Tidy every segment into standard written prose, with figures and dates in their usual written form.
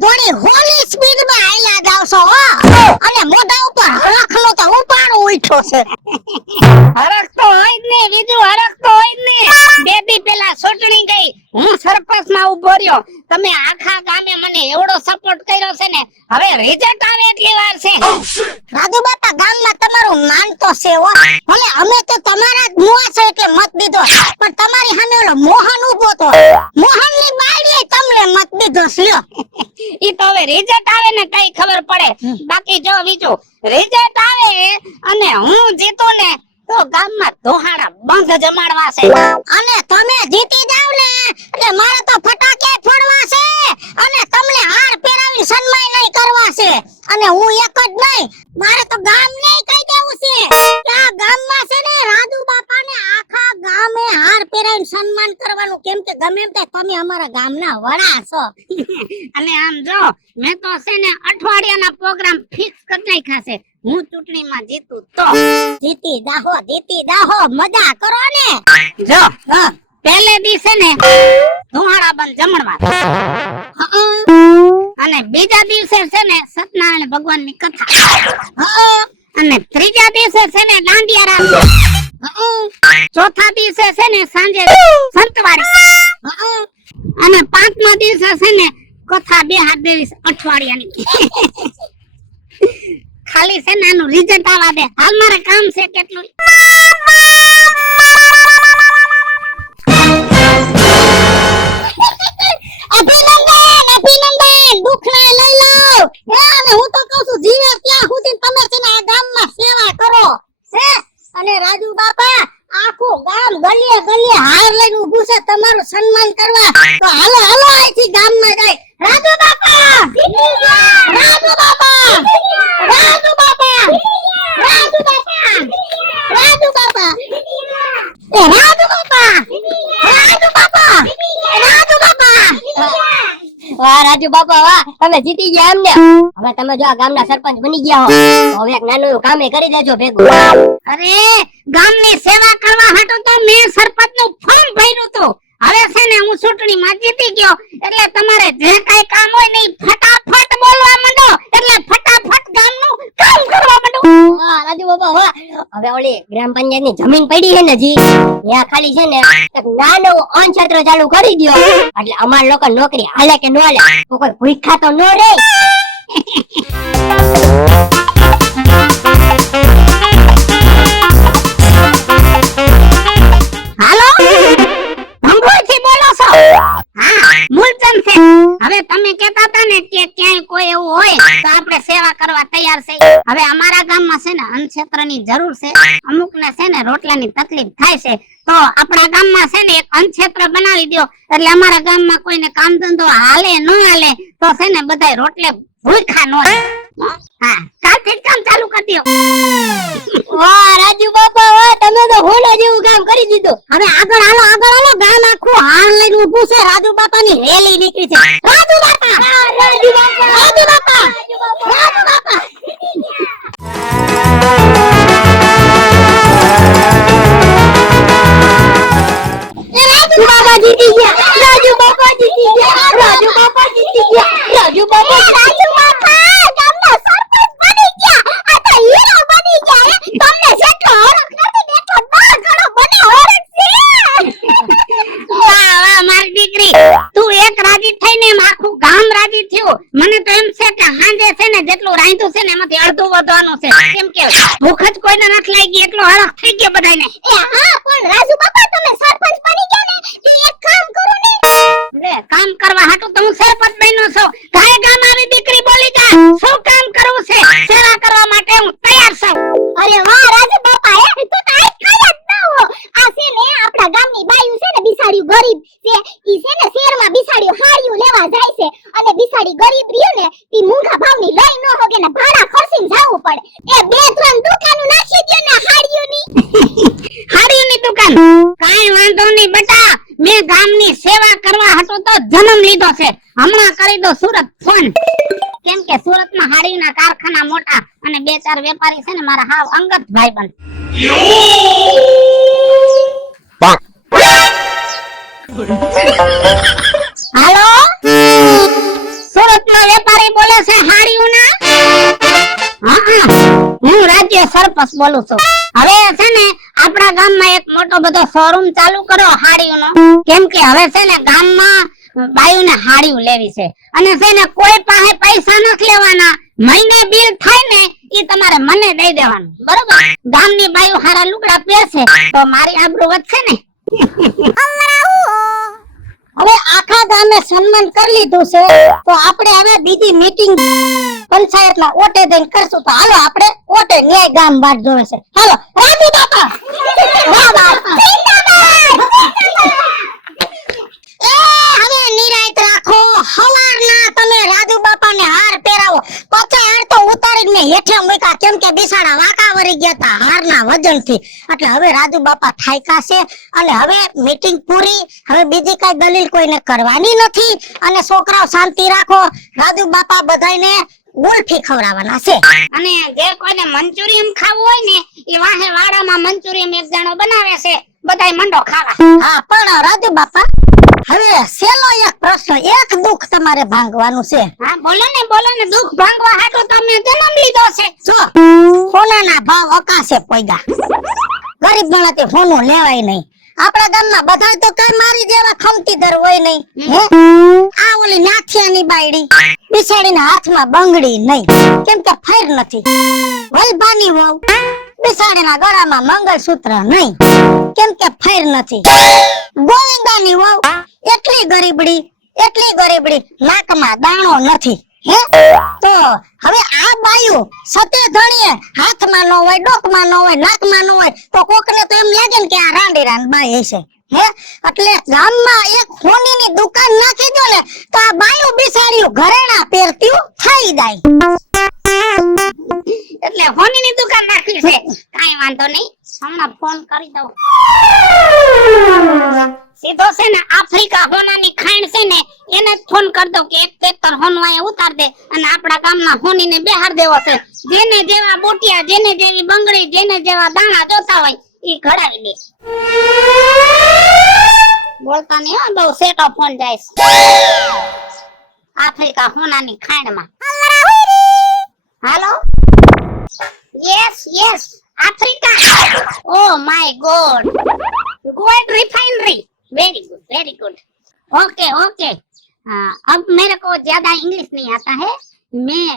થોડી હોલી સ્પીડમાં આયલા જાવ છો અને મોઢા ઉપર હરખલો તો ઉપાડો ઉઠ્યો છે. હરખ તો હોય જ ને, બીજું હરખ તો હોય જ ને. બે દી પેલા ચૂંટણી ગઈ, હું સરપંચમાં ઉભો રહ્યો, તમે આખા ગામે મને એવડો સપોર્ટ કર્યો છે ને, હવે રિઝલ્ટ આવે એટલી વાર છે. રાજુ બાપા ગામમાં તમારું નામ તો છે હો, ભલે અમે તો તમારા જ મુઆ છે એટલે મત દીધો, પણ તમારી સામે ઓલો મોહન ઉભો તો, મોહનની બાયડીએ તમને મત દીધો છે. ઈ તો હવે રિઝલ્ટ આવે ને કઈ ખબર પડે. બાકી જો બીજું રિઝલ્ટ આવે અને હું જીતું ને તો ગામમાં દોહાડા બંધ જમાડવા છે. અને તમે જીતી જાવ ને એટલે મારે તો ફટાકે ફોડવા છે અને તમને હાર પહેરાવી સન્માન નહીં કરવા છે. અને હું એક જ નહીં, મારે તો ગામને કહી દેવું છે કે આ ગામમાં છે ને રાજુ બાપાને આખા ગામે હાર પહેરાવીને સન્માન કરવાનું, કેમ કે ગમે એમ તમે અમારા ગામના વડા છો. અને આમ જો મેં તો છે ને અઠવાડિયાના પ્રોગ્રામ ફિક્સ કરી નાખ્યા છે. હું ચૂંટણીમાં જીતું તો જીતી દાહો મજા કરો ને. જો પહેલે દિવસે ને ધુહાડા બંધ જમણવા, અને બીજા દિવસે છે ને સત્યનારાયણ ભગવાનની કથા, અને ત્રીજા દિવસે છે ને દાંડિયા રાસ, ચોથા દિવસે છે ને સાંજે સંતવારી, અને પાંચમા દિવસે છે ને કથા બે હાથ દેવી અઠવાડિયાની. ખાલી છે ને આનું રિઝલ્ટ આવવા દે, હાલ મારે કામ છે કેટલું. અભિનંદન દુખના લઈ લો. અને હું તો કહું છું જીવે ત્યાં સુધી તમે છે ને આ ગામમાં સેવા કરો છે. અને રાજુ બાપા આખું ગામ ગલીએ ગલીએ હાર લઈને ઊભું છે તમારું સન્માન કરવા. તો હાલો હાલો અહીંથી ગામમાં જાય. રાજુ બાપા, રાજુ બાપા, રાજુ બાપા, રાજુ બાપા, રાજુ બાપા, એ રાજુ બાપા, રાજુ બાપા, રાજુ બાપા. વાહ રાજુ બાપા વાહ, તમે જીતી ગયા એમને. હવે તમે જો આ ગામના સરપંચ બની ગયા હો, હવે એક નાનું એવું કામે કરી દેજો ભેગું. અરે ગામની સેવા કરવા હાટુ તો મેં સરપંચનું ફોર્મ ભર્યું હતું. હવે છે ને હું ચૂંટણીમાં જીતી ગયો એટલે તમારે જે કઈ કામ હોય ને ફટાફટ બોલવા માંડો, એટલે ફટાફટ ગામનું કામ કરવા માંડો. વાહ રાજુ બાપા વાહ. હવે ઓલી ગ્રામ પંચાયતની જમીન પડી છે ને જી, ત્યાં ખાલી છે ને એક નાનું અનક્ષેત્ર ચાલુ કરી દયો, એટલે અમાર લોકો નોકરી હાલે કે નો હાલે તો કોઈ ભૂખા તો નો રે. હાલો ભંગોળથી બોલો છો? હા મૂલચંદ છે. હવે તમે કહેતા હતા ને કે ક્યાંય કોઈ એવું હોય તો આપણે સેવા કરવા તૈયાર છે. હવે અમારા ગામમાં છે ને અન્નક્ષેત્રની જરૂર છે. અમુકને છે ને રોટલાની તકલીફ થાય છે, તો આપણા ગામમાં છે ને એક અન્નક્ષેત્ર બનાવી દો, એટલે અમારા ગામમાં કોઈને કામ ધંધો હાલે ન હાલે તો છે ને બધાય રોટલે ભૂખા ન રહે. હા કાલથી જ કામ ચાલુ કરી દો. વાહ રાજુ બાપા વાહ, તમે તો હોના જેવું કામ કરી દીધું. હવે આગળ હાલો ગામ આખું હાર લઈને ઊભું છે. રાજુ બાપાની રેલી નીકળી છે. રાજુ બાપા, રાજુ બાપા, રાજુ બાપા, રાજુ બાપા. એ રાજુ બાપા જીતી ગયા, રાજુ બાપા જીતી ગયા, રાજુ બાપા જીતી ગયા, રાજુ બાપા, રાજુ બાપા ગામના સરપંચ બની ગયા. આ તો હીરો બની ગયા. તમને જેટલો હરખ નથી એટલો 10 ગણો બને હરખ છે. વાહ વાહ મારી દીકરી, તું એક રાજી થઈને એમ આખું ગામ રાજી થયું. મને તો એમ છે કે હાંજે છે ને જેટલું રાંધ્યું છે ને એમાંથી અડધું વધવાનું છે, કેમ કે ભૂખ જ કોઈને નથી લાગી, એટલો હરખ થઈ ગયો બધાને. એ હા પણ રાજુ બાપા તમે સરપંચ બની ગયા ને તો એક કામ કરો ને. લે કામ કરવા હાટુ તો હું સરપંચ બન્યો છું. ગાય ગામ આવી દીકરી બોલી જા, શું કામ કરવું છે? સેવા કરવા માટે હું તૈયાર છું. અરે વાહ રાજુ બાપા, એ તું તો આજ ખાયા જ ન હો. આ છે ને આપણા ગામની બાયું છે ને બિસાડ્યું ગરીબ છે, ઈ છે ને શહેરમાં બિસાડ્યું હાડિયું લેવા જાય છે, અને બિસાડી ગરીબ રહ્યો ને ઈ મૂંગા ભાવની લઈ ન હોગે ને ભાડા ખર્ચીને જાવું પડે. એ 2-3 દુકાનો નાખી દ્યો ને હાડિયુંની. હાડીની દુકાન કાઈ વાંધો નહીં બેટા, મેં ગામની સેવા કરવા હાટુ તો જન્મ લીધો છે. હમણાં કરી દો સુરત ફોન, કેમ કે સુરતમાં હાડીના કારખાના મોટા અને 2-4 વેપારી છે ને મારા હાવ અંગત ભાઈબંધ. હાલો, સુરતના વેપારી બોલે છે હાડીઓના? હા, હું રાજ્ય સરપંચ બોલું છું. હવે છે ને આપણા ગામમાં એક મોટો બધો શોરૂમ ચાલુ કરો હાડીઓનો, કેમ કે હવે છે ને ગામમાં બાયુને હાડીઓ લેવી છે અને છે ને કોઈ પાસે પૈસા નથી લેવાના. મહિને બિલ થાય ને ઈ તમારે મને દઈ દેવાનું, બરોબર? ગામની બાયુ હારા લુગડા પહેરશે તો મારી આબરૂ વધશે ને. હવે આખા ગામે સન્માન કરી લીધું છે તો આપણે હવે બીજી મીટિંગ પંચાયતમાં ઓટે દઈને કરશું. તો હાલો આપણે ઓટે ન્યાય ગામ વાટ જોવે છે. હાલો રાજુ બાપા, વાહ વાહ. એ હવે નિરાયત રાખો. હવારના તમે રાજુ બાપાને હાર પહેરાવો, પછી હાર તો ઉતારીને હેઠે મૂક્યા, કેમ કે બિસાડા વાંકા વળી ગયા તા હારના વજનથી. એટલે હવે રાજુ બાપા થાક્યા છે અને હવે મીટિંગ પૂરી. હવે બીજી કઈ દલીલ કોઈને કરવાની નથી અને છોકરાઓ શાંતિ રાખો. રાજુ બાપા બધાયને ગુલ્ફી ખવડાવવાના છે. અને જે કોઈને મંચુરિયન ખાવું હોય ને એ વાહે વાડામાં મંચુરિયન એક જણો બનાવે છે, બધાય મંડો ખાવા. હા, પણ રાજુ બાપા હવે સેલો એક પ્રશ્ન, એક દુઃખ તમારે ભાંગવાનું છે. હા, બોલો ને દુઃખ ભાંગવા હાટુ તમે જન્મ લીધો છે. જો સોનાના ભાવ અકાશે પોગ્યા, ગરીબ ગણાતે સોનું લેવાય નહીં. આપણા ગામમાં બધા તો કઈ મારી જેવા ખમતીદર હોય નહીં. હે આ ઓલી નાથિયાની બાયડી બિસાડીના હાથમાં બંગડી નહીં, કેમ કે ફેર નથી. વલભાની વહુ બિસાડીના ગળામાં મંગળસૂત્ર નહીં, કેમ કે ફેર નથી. ગોવિંદાની વહુ એટલી ગરીબડી નાકમાં દાણો નથી. હે તો હવે આ બાયુ સતે ધણીએ હાથમાં ન હોય, ડોકમાં ન હોય, નાકમાં ન હોય તો કોકને તો એમ લાગે ને કે આ રાંડી રાંડ બાઈ હશે. હે એટલે ગામમાં એક હોનીની દુકાન નાખી દો ને તો આ બાયુ બિસાડ્યું ઘરેણા પહેરતી થઈ જાય. એટલે હોનીની દુકાન નાખી છે, કાઈ વાંધો નહીં, હમણાં ફોન કરી દઉં. સીધો છે ને આફ્રિકા હોનાની ખાણ છે ને એને જ ફોન કરી દઉં કે એક ટ્રેક્ટર હોનું અહીંયા ઉતાર દે અને આપણા ગામના હોનીને બેહાર દેવો છે. જેને જેવા બોટિયા, જેને જેવી બંગડી, જેને જેવા દાણા જોતા હોય ઈ ઘડાવી દે. બોલતા નહીં હો, બહુ સેટો ફોન જાય છે. Africa હોનાની ખાણમાં. Hello, yes Africa. Oh my God, gold refinery. Very good. Okay. अब मेरे को ज्यादा इंग्लिश नहीं आता है, मैं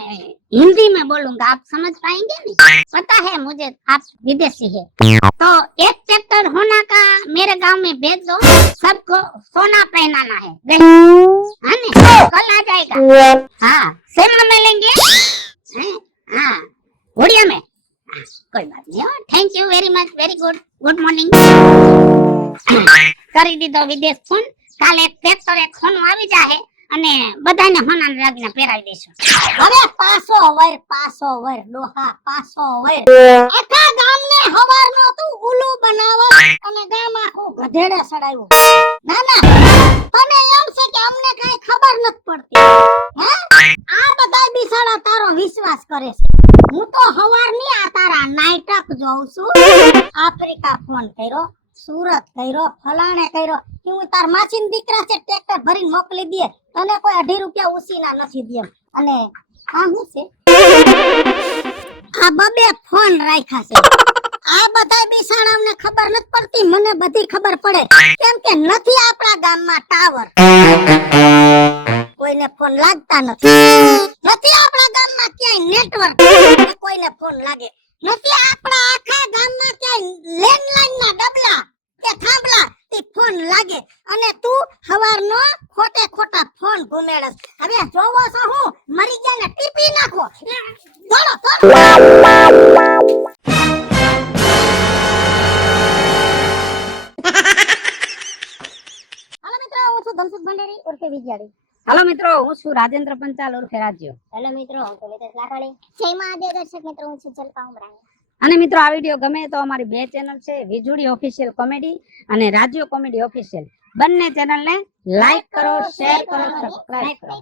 हिंदी में बोलूंगा, आप समझ पाएंगे नहीं? पता है मुझे आप विदेशी है, तो एक ट्रैक्टर होना का मेरे गांव में भेज दो, सबको सोना पहनाना है, हाँ ने? कल आ जाएगा. हाँ, सेमा में लेंगे. हाँ, उड़िया में. कोई बात नहीं. Thank you very much, very good morning. કરી દીધો વિદેશ ફોન. કાલે એક ટ્રેક્ટર એક હોનું આવી જાહે અને બધાને હોનાને રાગના પહેરાવી દેશું. હવે પાસો વર ડોહા પાસો વર. આખા ગામને હવારનો તું ઉલ્લુ બનાવો અને ગામ આખું ગધેડે સડાવ્યું. ના તને એમ છે કે અમને કઈ ખબર નથી પડતી. હે આ બધા બિસાડા તારો વિશ્વાસ કરે છે. હું તો હવારની આ તારા નાટક જોઉં છું. આફ્રિકા ફોન કર્યો, સુરત કર્યો, ફલાણે કર્યો. હું તાર માસીન દીકરા છે ટ્રેક્ટર ભરીને મોકલી દે, તને કોઈ 2.5 રૂપિયા ઉસીના નથી દે. અને આ શું છે? આ બબે ફોન રાખ્યા છે. આ બધા બિસાડાને ખબર નથી પડતી, મને બધી ખબર પડે, કેમ કે નથી આપણા ગામમાં ટાવર, કોઈને ફોન લાગતા નથી આપણા ગામમાં ક્યાંય નેટવર્ક, કોઈને ફોન લાગે નથી. આપણા આખા ગામમાં ક્યાંય લેન્ડલાઈન ના ડબલા કે થાંભલા તે ફોન લાગે અને તું હવારનો ખોટા ફોન ઘુમેડસ. હવે જોવો છો હું મરી ગયા ને ટીપી નાખો. દોડો. હાલો મિત્રો, હું છું ધનસુખ ભંડેરી ઉર્ફે વિજયાડી. હાલો મિત્રો, હું છું રાજેન્દ્ર પંચાલ ઉર્ફે રાજ્યો. હેલો મિત્રો, હું છું મિતેશ લાખાણી. જય મહાદેવ દર્શક મિત્રો, હું છું જલપા ઉમરાણી. અને મિત્રો આ વિડીયો ગમે તો અમારી બે ચેનલ છે, વીજળી ઓફિશિયલ કોમેડી અને રાજ્યો કોમેડી ઓફિશિયલ, બંને ચેનલને લાઈક કરો, શેર કરો, સબસ્ક્રાઇબ કરો.